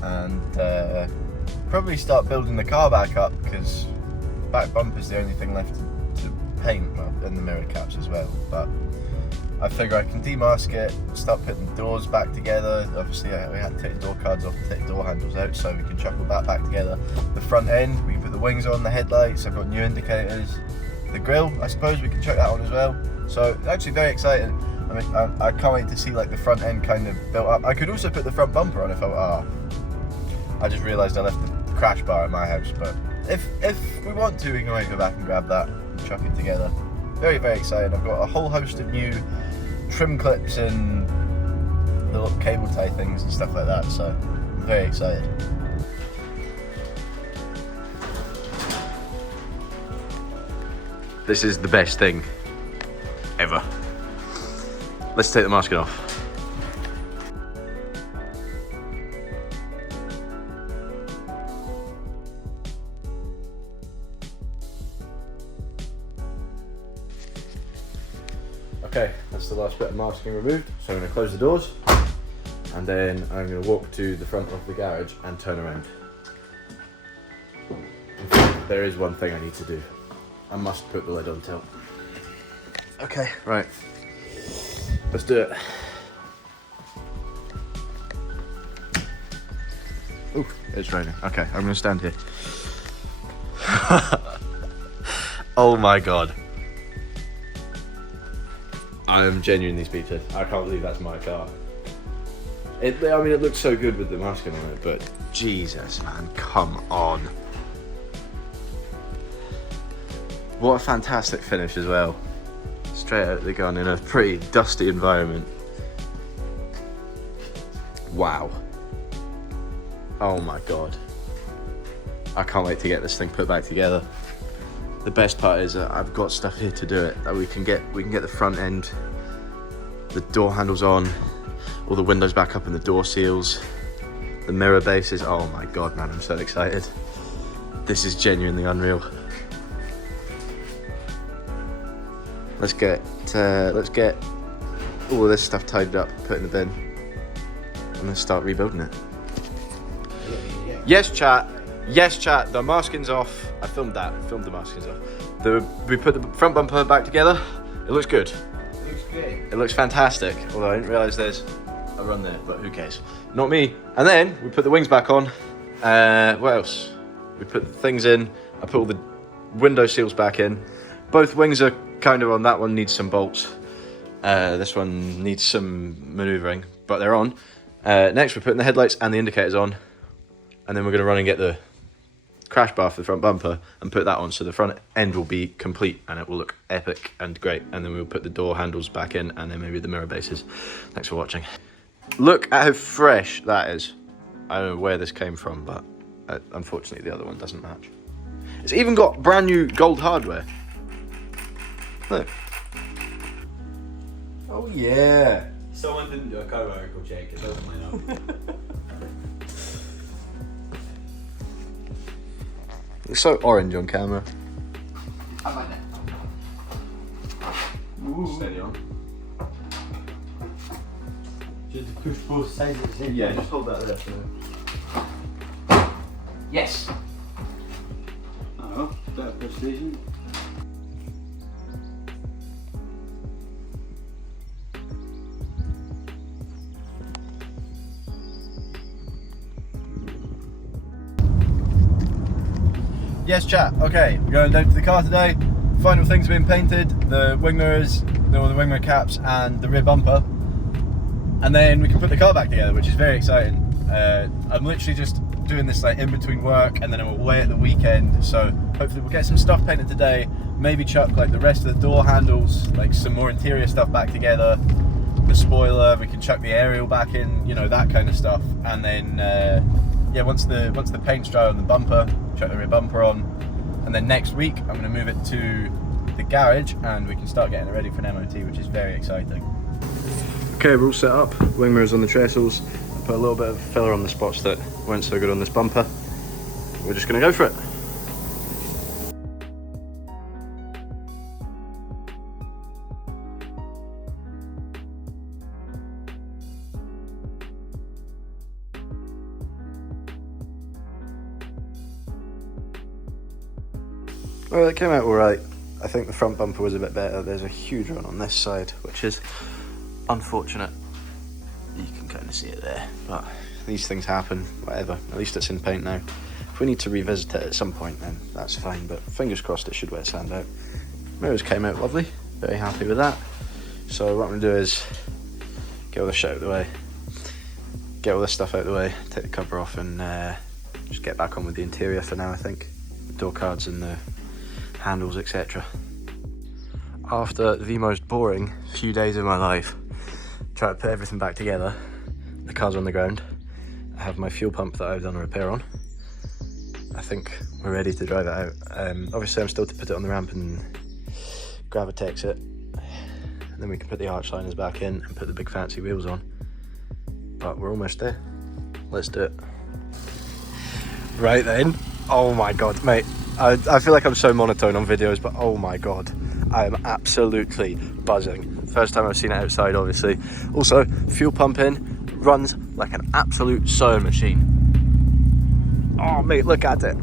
and probably start building the car back up, because back bumper's the only thing left to paint, well, and the mirror caps as well. But I figure I can demask it, start putting the doors back together. Obviously we had to take the door cards off to take the door handles out, so we can chuckle that back together. The front end, we can put the wings on, the headlights, I've got new indicators. The grille, I suppose we can chuck that on as well. So actually very exciting. I mean, I can't wait to see like the front end kind of built up. I could also put the front bumper on if I just realised I left the crash bar at my house, but if we want to, we can always go back and grab that and chuck it together. Very, very excited. I've got a whole host of new trim clips and the little cable tie things and stuff like that, so I'm very excited. This is the best thing ever. Let's take the masking off. Okay, that's the last bit of masking removed, so I'm going to close the doors and then I'm going to walk to the front of the garage and turn around. There is one thing I need to do. I must put the lid on tilt. Okay, right. Let's do it. Ooh, it's raining. Okay, I'm going to stand here. Oh my god. I am genuinely speechless. I can't believe that's my car. I mean, it looks so good with the masking on it, but Jesus, man, come on. What a fantastic finish as well. Straight out of the gun in a pretty dusty environment. Wow. Oh my god. I can't wait to get this thing put back together. The best part is that I've got stuff here to do it. That we can get the front end, the door handles on, all the windows back up and the door seals, the mirror bases. Oh my god, man, I'm so excited. This is genuinely unreal. Let's get all of this stuff tidied up, put in the bin, and then start rebuilding it. Yes, chat. Yes, chat. The masking's off. I filmed that. Filmed the masking's off. We put the front bumper back together. It looks good. It looks great. It looks fantastic. Although I didn't realise there's a run there, but who cares? Not me. And then we put the wings back on. What else? We put the things in. I put all the window seals back in. Both wings are kind of on. That one needs some bolts. This one needs some manoeuvring, but they're on. Next, we're putting the headlights and the indicators on, and then we're going to run and get the crash bar for the front bumper and put that on, so the front end will be complete and it will look epic and great. And then we'll put the door handles back in and then maybe the mirror bases. Thanks for watching. Look at how fresh that is. I don't know where this came from, but unfortunately the other one doesn't match. It's even got brand new gold hardware. Look. Oh yeah. Someone didn't do a chronological check, it doesn't line up. It's so orange on camera. I like that. Steady on. Just push both sides at the same Yeah, time. just hold that there for now. Yes. Oh, bit of precision. Yes, chat. Okay, we're going down to the car today. Final things have been painted: the wing mirrors, the wing mirror caps, and the rear bumper. And then we can put the car back together, which is very exciting. I'm literally just doing this like in between work, and then I'm away at the weekend. So hopefully we'll get some stuff painted today. Maybe chuck like the rest of the door handles, like some more interior stuff back together. The spoiler, we can chuck the aerial back in, you know, that kind of stuff. And then yeah, once the paint's dry on the bumper, chuck the rear bumper on, and then next week I'm going to move it to the garage and we can start getting it ready for an MOT, which is very exciting. Okay, we're all set up. Wing mirrors on the trestles. I put a little bit of filler on the spots that weren't so good on this bumper. We're just going to go for it. Well, it came out alright. I think the front bumper was a bit better. There's a huge run on this side, which is unfortunate. You can kind of see it there, but these things happen, whatever. At least it's in paint now. If we need to revisit it at some point, then that's fine, but fingers crossed it should wear sand out. Mirrors came out lovely, very happy with that. So what I'm going to do is get all this shit out of the way, get all this stuff out of the way, take the cover off, and just get back on with the interior for now, I think. The door cards and the handles, etc. After the most boring few days of my life, try to put everything back together. The car's on the ground. I have my fuel pump that I've done a repair on. I think we're ready to drive it out. Obviously I'm still to put it on the ramp and Gravitex it. And then we can put the arch liners back in and put the big fancy wheels on. But we're almost there. Let's do it. Right then. Oh my god, mate. I feel like I'm so monotone on videos, but oh my god. I am absolutely buzzing. First time I've seen it outside, obviously. Also, fuel pump in, runs like an absolute sewing machine. Oh mate, look at it.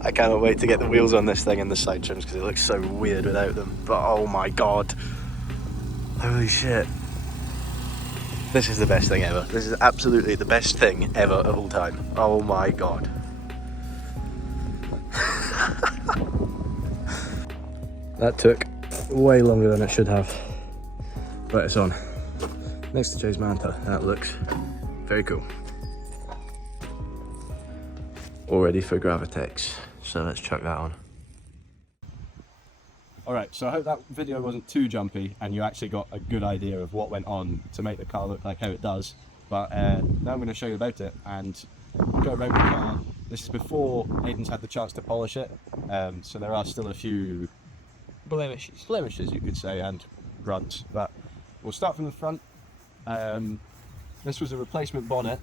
I cannot wait to get the wheels on this thing and the side trims because it looks so weird without them. But oh my god. Holy shit. This is the best thing ever. This is absolutely the best thing ever of all time. Oh my god. That took way longer than it should have. But it's on. Next to Jay's Manta. That looks very cool. All ready for Gravitex. So let's chuck that on. Alright, so I hope that video wasn't too jumpy and you actually got a good idea of what went on to make the car look like how it does. But now I'm going to show you about it and go around the car. This is before Aiden's had the chance to polish it, so there are still a few blemishes you could say, and grunts. But we'll start from the front. This was a replacement bonnet.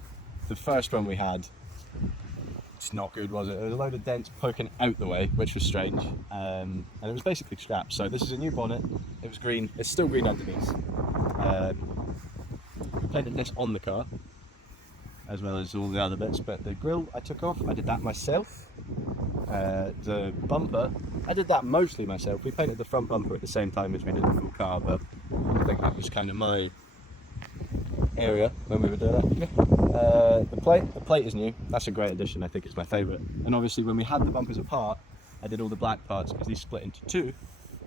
The first one we had, it's not good, was it? There was a load of dents poking out the way, which was strange, and it was basically scrapped. So this is a new bonnet. It was green. It's still green underneath. We painted this on the car, as well as all the other bits, but the grille I took off. I did that myself. The bumper, I did that mostly myself. We painted the front bumper at the same time as we did the full car, but I think that was kind of my area when we were doing it. The plate is new. That's a great addition. I think it's my favourite. And obviously when we had the bumpers apart, I did all the black parts, because these split into two.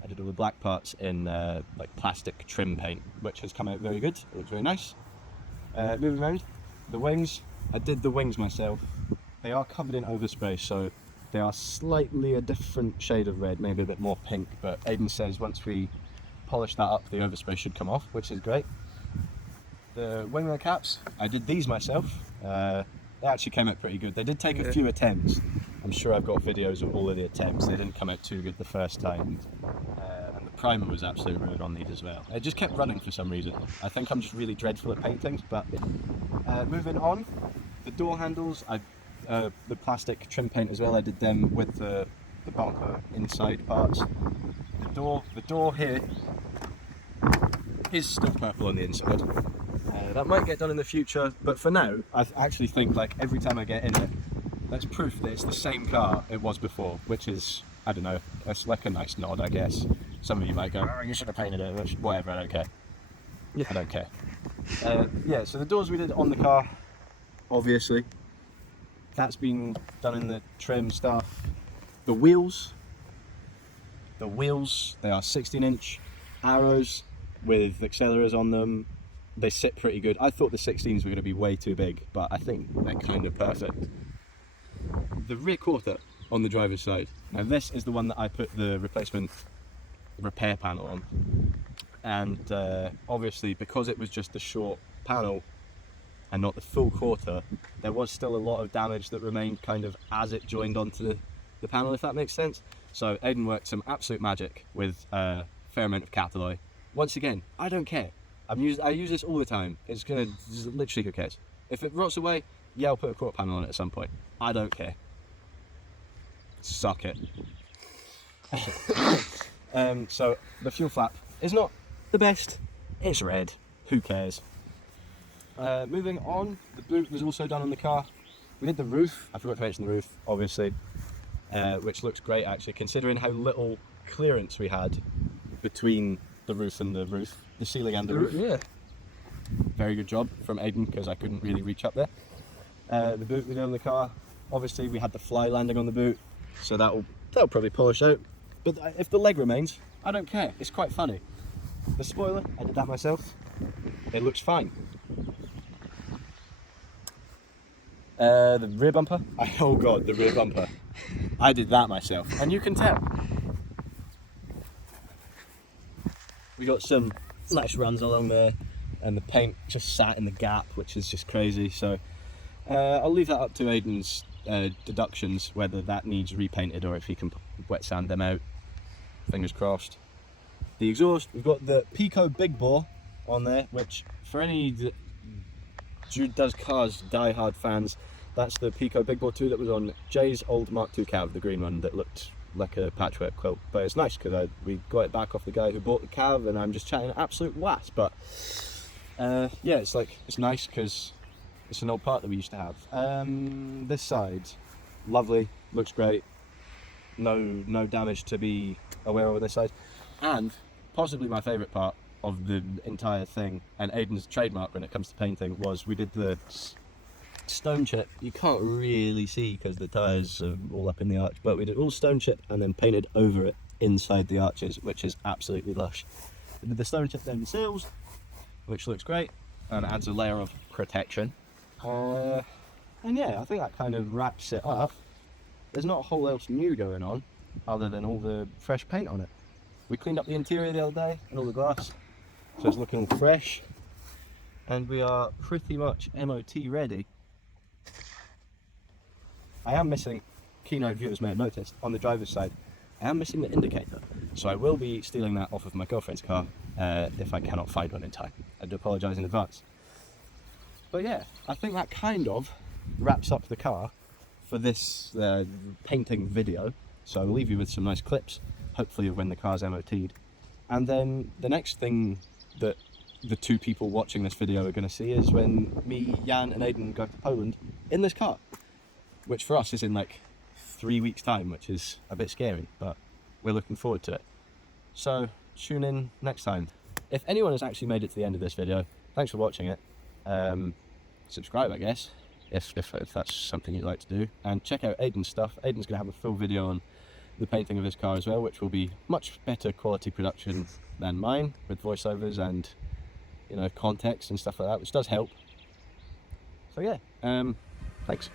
I did all the black parts in like plastic trim paint, which has come out very good. It looks very nice. Moving around, the wings, I did the wings myself. They are covered in overspray, so they are slightly a different shade of red, maybe a bit more pink, but Aiden says once we polish that up, the overspray should come off, which is great. The wing mirror caps, I did these myself. They actually came out pretty good. They did take a few attempts. I'm sure I've got videos of all of the attempts. They didn't come out too good the first time. And the primer was absolutely rude on these as well. It just kept running for some reason. I think I'm just really dreadful at painting, but moving on, the door handles, the plastic trim paint as well, I did them with the bumper inside parts. The door here is still purple on the inside. That might get done in the future, but for now, I actually think like every time I get in it, that's proof that it's the same car it was before, which is, I don't know, it's like a nice nod, I guess. Some of you might go, oh, you should have painted it, which, whatever, I don't care. Yeah, I don't care. Yeah, so the doors we did on the car, obviously, that's been done in the trim stuff. The wheels, they are 16-inch arrows with accelerators on them. They sit pretty good. I thought the 16s were going to be way too big, but I think they're kind of perfect. The rear quarter on the driver's side. Now this is the one that I put the replacement repair panel on. And obviously because it was just the short panel and not the full quarter, there was still a lot of damage that remained kind of as it joined onto the panel, if that makes sense. So Aiden worked some absolute magic with a fair amount of Catalloy. Once again, I don't care. I use this all the time. It's gonna literally, who cares? If it rots away, yeah, I'll put a quarter panel on it at some point. I don't care. Suck it. So the fuel flap is not the best. It's red. Who cares? Moving on, the boot was also done on the car. We did the roof. I forgot to mention the roof, obviously. which looks great actually, considering how little clearance we had between the roof and the roof, the ceiling and the roof. Yeah. Very good job from Aidan, because I couldn't really reach up there. The boot we did on the car, obviously we had the fly landing on the boot, so that'll probably polish out. But if the leg remains, I don't care. It's quite funny. The spoiler, I did that myself. It looks fine. The rear bumper, oh god, the rear bumper. I did that myself, and you can tell. We got some nice runs along there, and the paint just sat in the gap, which is just crazy. So I'll leave that up to Aidan's deductions, whether that needs repainted or if he can wet sand them out. Fingers crossed. The exhaust, we've got the Pico Big Bore on there, which for any Jude Does Cars diehard fans, that's the Pico Big Bore 2 that was on Jay's old Mark II Cav, the green one that looked like a patchwork quilt. But it's nice because we got it back off the guy who bought the Cav, and I'm just chatting absolute was. But yeah, it's nice because it's an old part that we used to have. This side, lovely, looks great. No damage to be aware of this side. And possibly my favourite part of the entire thing, and Aidan's trademark when it comes to painting, was we did the stone chip. You can't really see because the tyres are all up in the arch, but we did all stone chip and then painted over it inside the arches, which is absolutely lush. We did the stone chip down the sills, which looks great and adds a layer of protection. And yeah, I think that kind of wraps it up. There's not a whole else new going on other than all the fresh paint on it. We cleaned up the interior the other day and all the glass, so it's looking fresh, and we are pretty much MOT ready. I am missing, keynote viewers may have noticed, on the driver's side, I am missing the indicator, so I will be stealing that off of my girlfriend's car if I cannot find one in time. I do apologise in advance. But yeah, I think that kind of wraps up the car for this painting video, so I'll leave you with some nice clips, hopefully of when the car's MOT'd. And then the next thing that the two people watching this video are going to see is when me, Jan and Aidan go to Poland in this car, which for us is in like 3 weeks time, which is a bit scary, but we're looking forward to it. So tune in next time. If anyone has actually made it to the end of this video, thanks for watching it. Subscribe, I guess, if that's something you'd like to do, and check out Aidan's stuff. Aidan's going to have a full video on the painting of this car as well, which will be much better quality production than mine, with voiceovers and, you know, context and stuff like that, which does help. So yeah, thanks.